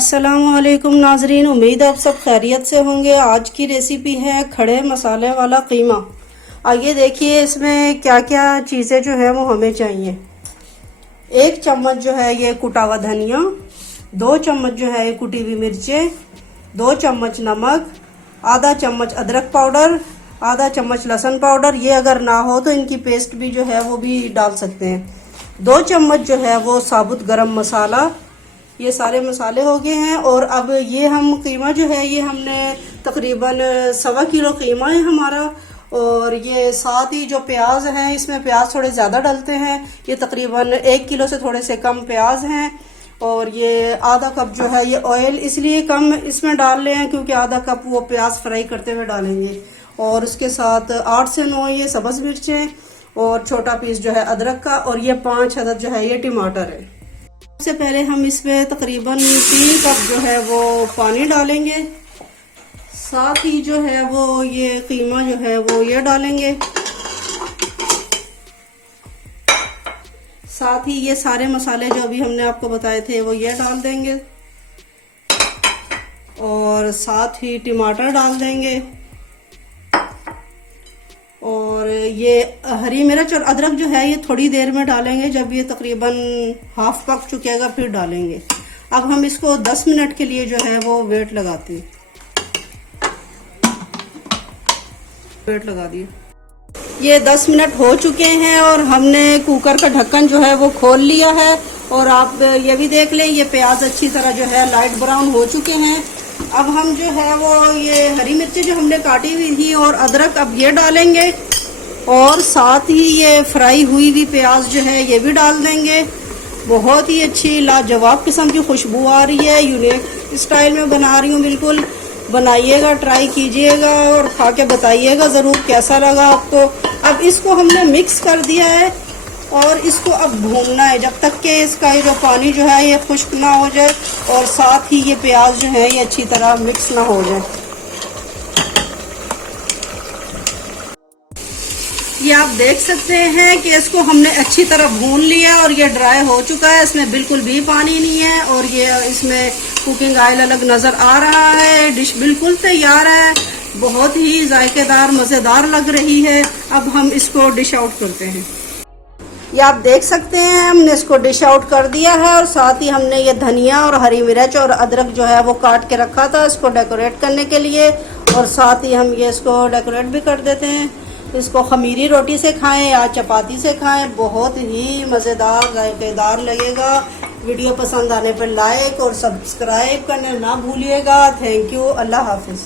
अस्सलामुअलैकुम नाजरीन, उम्मीद आप सब खैरियत से होंगे। आज की रेसिपी है खड़े मसाले वाला कीमा। आइए देखिए इसमें क्या क्या चीज़ें जो है वो हमें चाहिए। 1 चम्मच जो है ये कुटा हुआ धनिया, 2 चम्मच जो है ये कुटी हुई मिर्चें, 2 चम्मच नमक, आधा चम्मच अदरक पाउडर, आधा चम्मच लहसुन पाउडर। ये अगर ना हो तो इनकी पेस्ट भी जो है वो भी डाल सकते हैं। 2 चम्मच जो है वो साबुत गरम मसाला। ये सारे मसाले हो गए हैं। और अब ये हम कीमा जो है ये हमने तकरीबन 1.25 किलो कीमा है हमारा। और ये साथ ही जो प्याज हैं, इसमें प्याज थोड़े ज़्यादा डलते हैं। ये तकरीबन 1 किलो से थोड़े से कम प्याज हैं। और ये आधा कप जो है ये ऑयल इसलिए कम इसमें डाल रहे हैं क्योंकि आधा कप वो प्याज फ्राई करते हुए डालेंगे। और उसके साथ 8 से 9 ये सब्ज़ मिर्चें और छोटा पीस जो है अदरक का। और ये 5 अदद जो है ये टमाटर है। सबसे पहले हम इसमें तकरीबन 3 कप जो है वो पानी डालेंगे। साथ ही जो है वो ये कीमा जो है वो ये डालेंगे। साथ ही ये सारे मसाले जो अभी हमने आपको बताए थे वो ये डाल देंगे। और साथ ही टमाटर डाल देंगे। और ये हरी मिर्च और अदरक जो है ये थोड़ी देर में डालेंगे, जब ये तकरीबन हाफ पक चुकेगा फिर डालेंगे। अब हम इसको 10 मिनट के लिए जो है वो वेट लगाते हैं। वेट लगा दिए। ये 10 मिनट हो चुके हैं और हमने कुकर का ढक्कन जो है वो खोल लिया है। और आप ये भी देख लें ये प्याज अच्छी तरह जो है लाइट ब्राउन हो चुके हैं। अब हम जो है वो ये हरी मिर्ची जो हमने काटी हुई थी और अदरक अब ये डालेंगे। और साथ ही ये फ्राई हुई हुई प्याज जो है ये भी डाल देंगे। बहुत ही अच्छी लाजवाब किस्म की खुशबू आ रही है। यूनिक स्टाइल में बना रही हूँ, बिल्कुल बनाइएगा, ट्राई कीजिएगा और खा के बताइएगा ज़रूर कैसा लगा आपको। अब इसको हमने मिक्स कर दिया है और इसको अब भूनना है जब तक कि इसका ये जो पानी जो है ये खुश्क ना हो जाए और साथ ही ये प्याज जो है ये अच्छी तरह मिक्स ना हो जाए। ये आप देख सकते हैं कि इसको हमने अच्छी तरह भून लिया और ये ड्राई हो चुका है, इसमें बिल्कुल भी पानी नहीं है। और ये इसमें कुकिंग ऑयल अलग नज़र आ रहा है। डिश बिल्कुल तैयार है, बहुत ही जायकेदार मज़ेदार लग रही है। अब हम इसको डिश आउट करते हैं। ये आप देख सकते हैं हमने इसको डिश आउट कर दिया है। और साथ ही हमने ये धनिया और हरी मिर्च और अदरक जो है वो काट के रखा था इसको डेकोरेट करने के लिए। और साथ ही हम ये इसको डेकोरेट भी कर देते हैं। इसको खमीरी रोटी से खाएं या चपाती से खाएं, बहुत ही मज़ेदार जायकेदार लगेगा। वीडियो पसंद आने पर लाइक और सब्सक्राइब करना ना भूलिएगा। Thank you. अल्लाह हाफिज़।